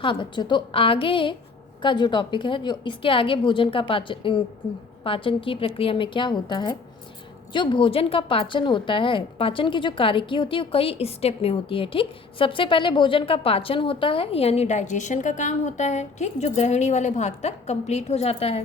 हाँ बच्चों, तो आगे का जो टॉपिक है, जो इसके आगे भोजन का पाचन की प्रक्रिया में क्या होता है। जो भोजन का पाचन होता है, पाचन की जो कार्यकी होती है वो कई स्टेप में होती है। ठीक, सबसे पहले भोजन का पाचन होता है यानी डाइजेशन का काम होता है। ठीक, जो ग्रहणी वाले भाग तक कंप्लीट हो जाता है।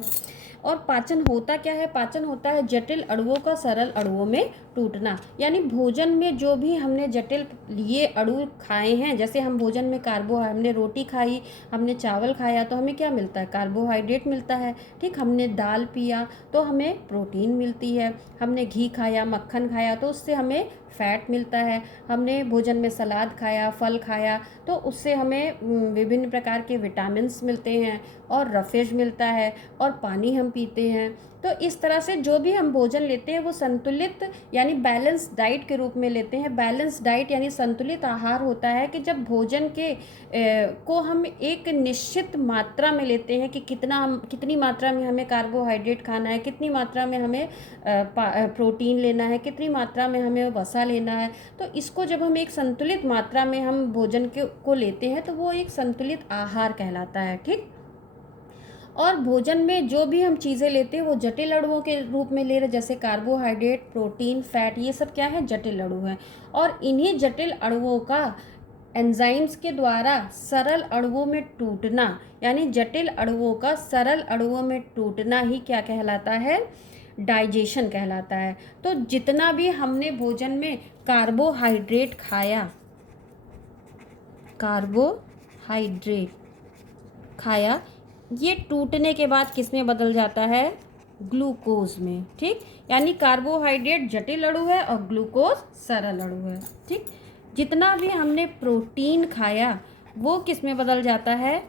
और पाचन होता क्या है? पाचन होता है जटिल अणुओं का सरल अणुओं में टूटना। यानी भोजन में जो भी हमने जटिल ये अणु खाए हैं, जैसे हम भोजन में हमने रोटी खाई, हमने चावल खाया तो हमें क्या मिलता है? कार्बोहाइड्रेट मिलता है। ठीक, हमने दाल पिया तो हमें प्रोटीन मिलती है, हमने घी खाया, मक्खन खाया तो उससे हमें फैट मिलता है, हमने भोजन में सलाद खाया, फल खाया तो उससे हमें विभिन्न प्रकार के विटामिन्स मिलते हैं और रफेज मिलता है, और पानी हम पीते हैं। तो इस तरह से जो भी हम भोजन लेते हैं वो संतुलित यानी बैलेंस डाइट के रूप में लेते हैं। बैलेंस डाइट यानी संतुलित आहार होता है कि जब भोजन के को हम एक निश्चित मात्रा में लेते हैं कि कितनी मात्रा में हमें कार्बोहाइड्रेट खाना है, कितनी मात्रा में हमें प्रोटीन लेना है, कितनी मात्रा में हमें वसा लेना है। तो इसको जब हम एक संतुलित मात्रा में हम भोजन को लेते हैं तो वो एक संतुलित आहार कहलाता है। ठीक, और भोजन में जो भी हम चीज़ें लेते हैं वो जटिल अणुओं के रूप में ले रहे, जैसे कार्बोहाइड्रेट, प्रोटीन, फैट, ये सब क्या है? जटिल अणु हैं। और इन्हीं जटिल अणुओं का एंजाइम्स के द्वारा सरल अणुओं में टूटना, यानी जटिल अणुओं का सरल अणुओं में टूटना ही क्या कहलाता है? डाइजेशन कहलाता है। तो जितना भी हमने भोजन में कार्बोहाइड्रेट खाया, ये टूटने के बाद किस में बदल जाता है? ग्लूकोज में। ठीक, यानी कार्बोहाइड्रेट जटिल अणु है और ग्लूकोज सरल अणु है। ठीक, जितना भी हमने प्रोटीन खाया वो किस में बदल जाता है?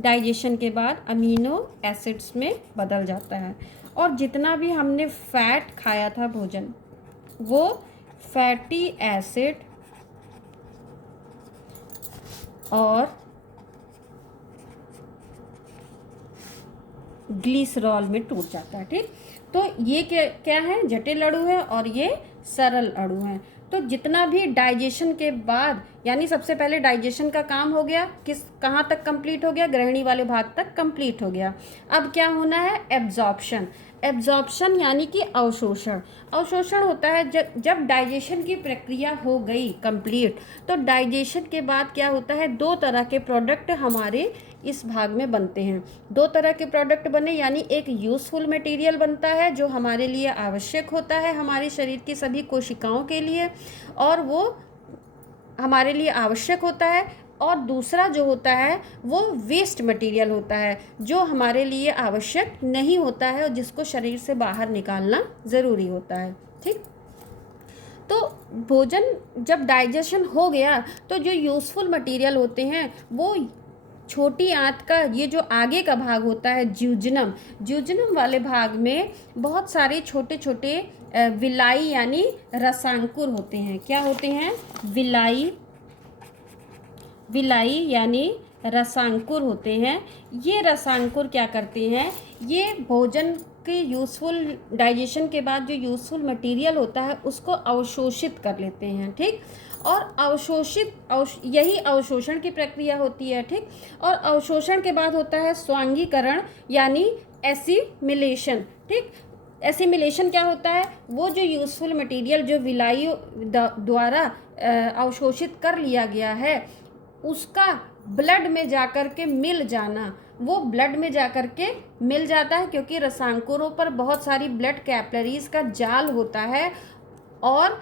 डाइजेशन के बाद अमीनो एसिड्स में बदल जाता है। और जितना भी हमने फैट खाया था भोजन, वो फैटी एसिड और ग्लिसरॉल में टूट जाता है। ठीक, तो ये क्या है? जटिल अणु है और ये सरल अणु है। तो जितना भी डाइजेशन के बाद, यानी सबसे पहले डाइजेशन का काम हो गया, कहाँ तक कंप्लीट हो गया? ग्रहणी वाले भाग तक कंप्लीट हो गया। अब क्या होना है? एब्जॉर्प्शन यानी कि अवशोषण। अवशोषण होता है जब डाइजेशन की प्रक्रिया हो गई कंप्लीट, तो डाइजेशन के बाद क्या होता है? दो तरह के प्रोडक्ट हमारे इस भाग में बनते हैं। दो तरह के प्रोडक्ट बने, यानी एक यूज़फुल मटेरियल बनता है जो हमारे लिए आवश्यक होता है, हमारे शरीर की सभी कोशिकाओं के लिए, और वो हमारे लिए आवश्यक होता है। और दूसरा जो होता है वो वेस्ट मटेरियल होता है जो हमारे लिए आवश्यक नहीं होता है और जिसको शरीर से बाहर निकालना ज़रूरी होता है। ठीक, तो भोजन जब डाइजेशन हो गया तो जो यूज़फुल मटेरियल होते हैं वो छोटी आंत का ये जो आगे का भाग होता है ज्यूजनम वाले भाग में बहुत सारे छोटे छोटे विलाई यानी रसांकुर होते हैं। क्या होते हैं? विलाई यानी रसांकुर होते हैं। ये रसांकुर क्या करते हैं? ये भोजन के यूज़फुल डाइजेशन के बाद जो यूज़फुल मटेरियल होता है उसको अवशोषित कर लेते हैं। ठीक, और यही अवशोषण की प्रक्रिया होती है। ठीक, और अवशोषण के बाद होता है स्वांगीकरण यानी एसिमिलेशन। ठीक, एसिमिलेशन क्या होता है? वो जो यूज़फुल मटेरियल जो विलाइयों द्वारा अवशोषित कर लिया गया है उसका ब्लड में जाकर के मिल जाना, वो ब्लड में जाकर के मिल जाता है क्योंकि रसांकुरों पर बहुत सारी ब्लड कैपिलरीज का जाल होता है, और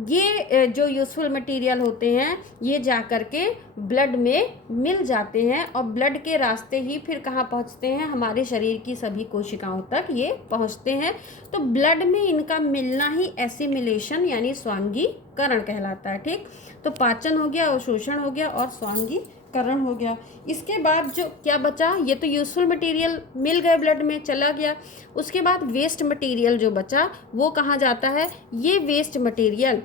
ये जो यूज़फुल मटेरियल होते हैं ये जाकर के ब्लड में मिल जाते हैं और ब्लड के रास्ते ही फिर कहाँ पहुँचते हैं? हमारे शरीर की सभी कोशिकाओं तक ये पहुँचते हैं। तो ब्लड में इनका मिलना ही एसिमिलेशन यानी स्वांगीकरण कहलाता है। ठीक, तो पाचन हो गया, अवशोषण हो गया और स्वांगीकरण हो गया। इसके बाद जो क्या बचा? ये तो यूज़फुल मटेरियल मिल गए, ब्लड में चला गया। उसके बाद वेस्ट मटेरियल जो बचा वो कहाँ जाता है? ये वेस्ट मटेरियल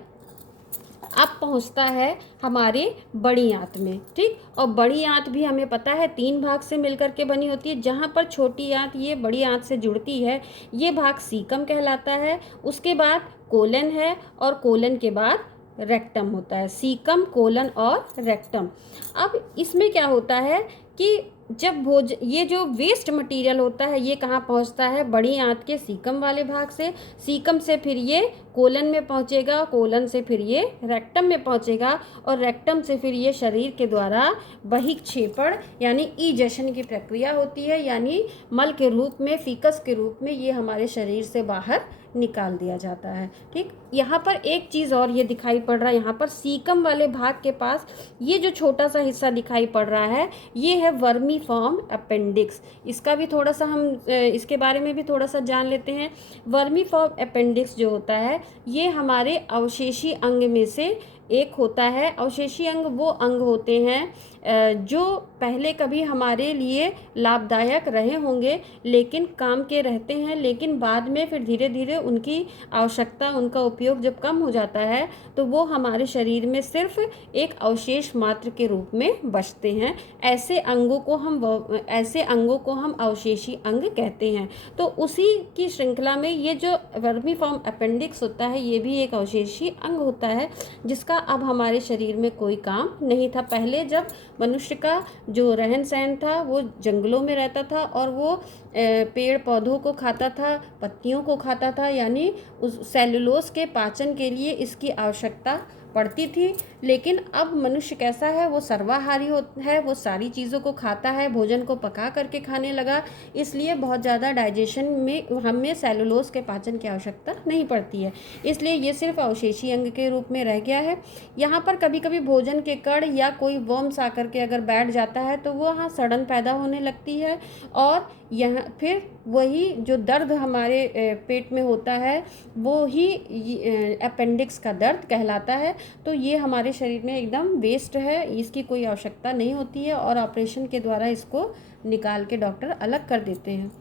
अब पहुंचता है हमारे बड़ी आंत में। ठीक, और बड़ी आंत भी हमें पता है 3 भाग से मिलकर के बनी होती है। जहाँ पर छोटी आंत ये बड़ी आंत से जुड़ती है ये भाग सीकम कहलाता है। उसके बाद कोलन है और कोलन के बाद रेक्टम होता है, सीकम, कोलन और रेक्टम। अब इसमें क्या होता है कि जब ये जो वेस्ट मटेरियल होता है ये कहाँ पहुँचता है, बड़ी आंत के सीकम वाले भाग से, सीकम से फिर ये कोलन में पहुँचेगा, कोलन से फिर ये रेक्टम में पहुँचेगा, और रेक्टम से फिर ये शरीर के द्वारा बहिक्षेपण यानी ईजेशन की प्रक्रिया होती है, यानी मल के रूप में, फीकस के रूप में ये हमारे शरीर से बाहर निकाल दिया जाता है। ठीक, यहाँ पर एक चीज़ और ये दिखाई पड़ रहा है, यहाँ पर सीकम वाले भाग के पास ये जो छोटा सा हिस्सा दिखाई पड़ रहा है ये है वर्मीफॉर्म अपेंडिक्स। इसका भी थोड़ा सा हम इसके बारे में भी थोड़ा सा जान लेते हैं। वर्मीफॉर्म अपेंडिक्स जो होता है ये हमारे अवशेषी अंग में से एक होता है। अवशेषी अंग वो अंग होते हैं जो पहले कभी हमारे लिए लाभदायक रहे होंगे, लेकिन काम के रहते हैं, लेकिन बाद में फिर धीरे धीरे उनकी आवश्यकता, उनका उपयोग जब कम हो जाता है तो वो हमारे शरीर में सिर्फ एक अवशेष मात्र के रूप में बचते हैं। ऐसे अंगों को हम अवशेषी अंग कहते हैं। तो उसी की श्रृंखला में ये जो वर्मीफॉर्म अपेंडिक्स होता है ये भी एक अवशेषी अंग होता है, जिसका अब हमारे शरीर में कोई काम नहीं था। पहले जब मनुष्य का जो रहन सहन था वो जंगलों में रहता था और वो पेड़ पौधों को खाता था, पत्तियों को खाता था, यानी उस सेलुलोज के पाचन के लिए इसकी आवश्यकता पड़ती थी। लेकिन अब मनुष्य कैसा है, वो सर्वाहारी है, वो सारी चीज़ों को खाता है, भोजन को पका करके खाने लगा, इसलिए बहुत ज़्यादा डाइजेशन में हमें सेलुलोज के पाचन की आवश्यकता नहीं पड़ती है, इसलिए ये सिर्फ अवशेषी अंग के रूप में रह गया है। यहाँ पर कभी कभी भोजन के कण या कोई वर्म्स आकर के अगर बैठ जाता है तो वो वहाँ सड़न पैदा होने लगती है, और यहाँ फिर वही जो दर्द हमारे पेट में होता है वो ही अपेंडिक्स का दर्द कहलाता है। तो ये हमारे शरीर में एकदम वेस्ट है, इसकी कोई आवश्यकता नहीं होती है, और ऑपरेशन के द्वारा इसको निकाल के डॉक्टर अलग कर देते हैं।